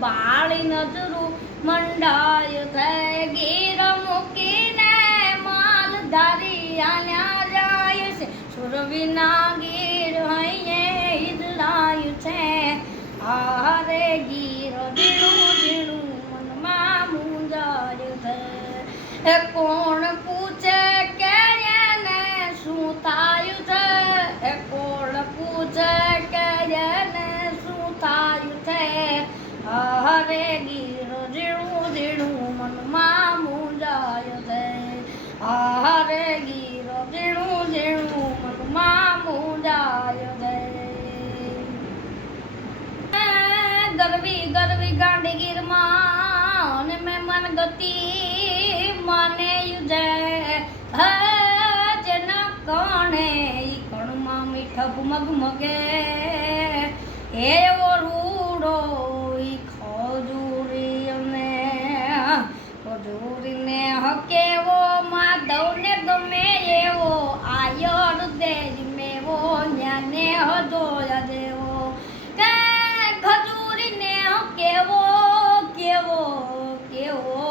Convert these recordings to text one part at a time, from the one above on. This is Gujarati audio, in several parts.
બાળી નજરું મંડાય થઈ ગીર મૂકીને માલધારી આલ્યા જાય છે સુરવીના ગીર હૈયે ઈદલાય છે હારે ગીર ઝીણું ઝીણું મનમાં મૂંઝાય છે કોણ પૂછે કે એને શું થાય છે કોણ પૂછે કે એને શું થાય છે હરે ગીર ઝીણું ઝીણું મનમાં મૂંઝાય છે હરે ગીર ઝીણું ઝીણું મનમાં મૂંઝાય છે ગરવી ગરવી ગાંડી ગીરમાં અને મેં મન ગતિ માને યુજે જેના કણે ઈ કણમાં મીઠા મગમગે એવો રૂડો ઈ ખજૂરીને હકેવો માધવને ગમે એવો આયર દેજ મેવો ન્યાને હજોયા જેવો કે ખજૂરીને કેવો કેવો કેવો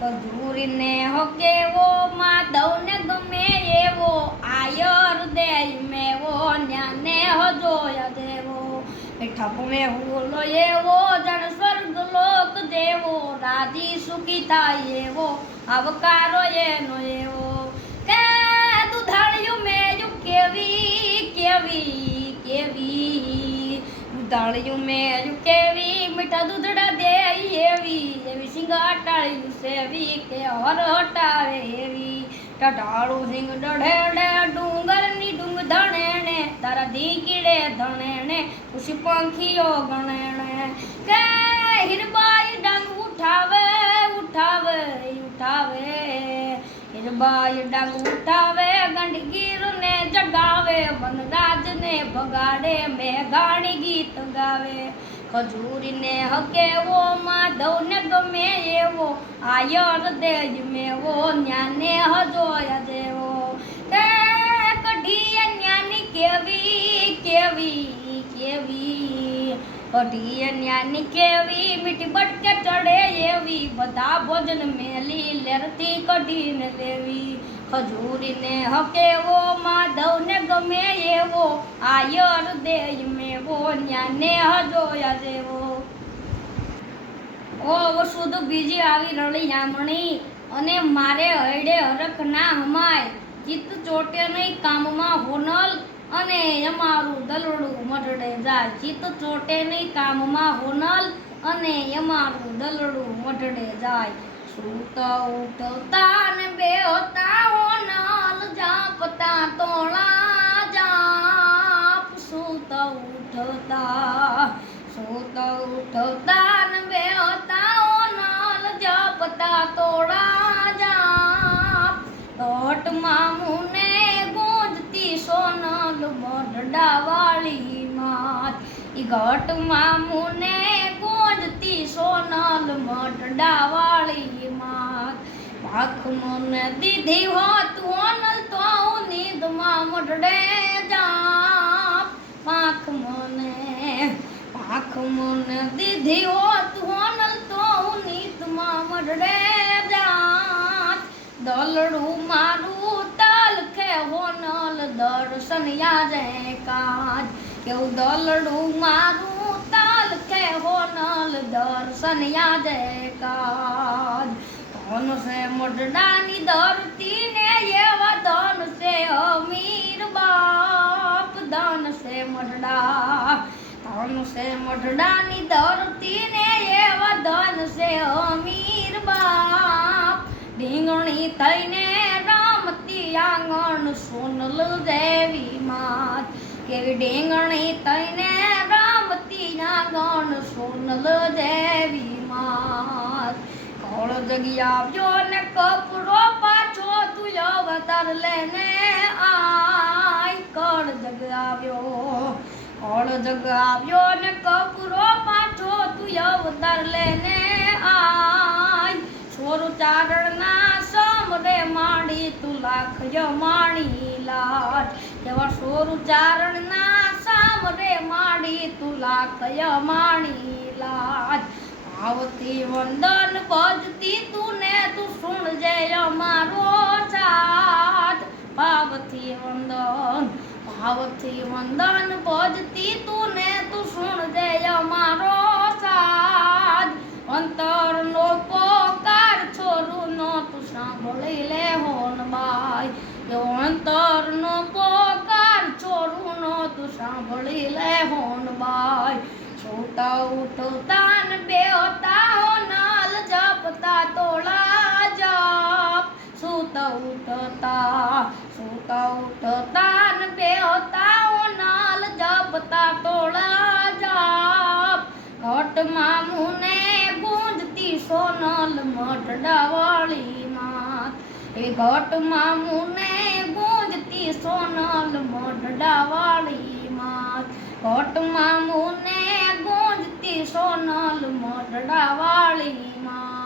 ખજૂરીને હકેવો માધવને ગમે એવો આયર દેજ મેવો ન્યાને હજોયા જેવો ઠપમે હુલો એવો જણ સ્વર્ગ લોક દેવો રાજી સુખી થાય એવો આવકારો એનો એવો કે દુધાળિયું મેજું કેવી કેવી કેવી દુધાળિયું મેજું કેવી મીઠા દૂધડા દે એવી સિંગાટાળિયું સેવી કે હર હટાવે એવી ટાળું સિંગ ડઢેડે ડુંગરની ડુંગ ધણેણે તારા દીકીડે ધણેણે ખુશી પંખીઓ ગણેણે કે હીરબાઈ ડાંગ ઉઠાવે ઉઠાવે ઉઠાવે હીરબાઈ ડાંગ ઉઠાવે ગંડગીરને જગાવે વનરાજને ભગાડે મેઘાણી ગીત ગાવે ખજૂરીને હકેવો માધવને ગમે એવો આયર દેજ મેવો ન્યાને હજોયા જેવો તે કઢીએ ન્યાની કેવી કેવી કેવી કઢીએ ન્યાની કેવી મીઠી બટકે ચડે એવી બધા ભોજન મેલી લેરતી કઢીને દેવી ખજૂરીને હકેવો માધવને ગમે એવો આયર દેજ મેવો ન્યાને હજોયા જેવો ઓ વસુદ બીજી આવી રળી જામણી અને મારે હૈડે હરખ ના હમાય ચિત્ત ચોટે નહીં કામમાં હોનલ અને અમારું દલડું મઢડે જાય ચિત્ત ચોટે નહીં કામમાં હોનલ અને અમારું દલડું મઢડે જાય સૂતા ઉઠતા ને બેહતા હોનલ જાપતા તોળા જાપ સૂતા ઉઠતા ને બેહતા હોનલ જાપતા તોળા જાપ ઘટમાં મુને ગુંજતી સોનલ મઢડા વાળી માત ઈ ઘટમાં મુને ગુંજતી સોનલ મઢડા વાળી માત પાખ મને દીધી હોત હોનલ તો નીંદમાં મઢડે જાપ પાખ મને દીધી હોત હોનલ તો નીંદમાં મઢડે જાત દલડું મારું તલખે હોનલ દર્શન યાજે કાજ કેવું દલડું મારું તલખે હોનલ દર્શન યાજે કાજ ધન સે મઢડાની ધરતી ને એવા ધન સે અમીર બાપ ધન સે મઢડા ધન સે મઢડાની ધરતી ને એવા ધન સે અમીર બાપ ઢીંગણી થઈને રમતી આંગણ સોનલ દેવી માત કેવી ઢીંગણી થઈને રમતી આંગણ સોનલ દેવી માત કોળ જગ્યા આવ્યો ને કપડો પાછો તું અવતાર લેને આય કોળ જગ્યા આવ્યો ને કપડો પાછો તું અવતાર લેને આય છોરું ચારણના સમરે માડી તું લાખ માણી લાટ એવા છોરું ચારણના નામ રે માડી તું લાખય માણી લાજ ભાવથી વંદન ભજતી તું ને તું સુણજે અમારો સાથ ભાવથી વંદન ભજતી તું ને તું સુણજે અમારો સાથ અંતરનો પોકાર છોરુનો તું સાંભળી લે હોનબાઈ એવો અંતરનો પોકાર છોરુનો તું સાંભળી લે હોનબાઈ છોટા ઉઠતા ને બેહતા હો નાલ જપતા તોળા જપ સુતા ઉઠતા ને બેહતા હો નાલ જપતા તોળા જપ ઘટમાં મુને ગુંજતી સોનલ મઢડાવાળી માત એ ઘટમાં મુને ગુંજતી સોનલ મઢડાવાળી માત ઘટમાં મુને ગુંજતી સોનલ મઢડાવાળી માત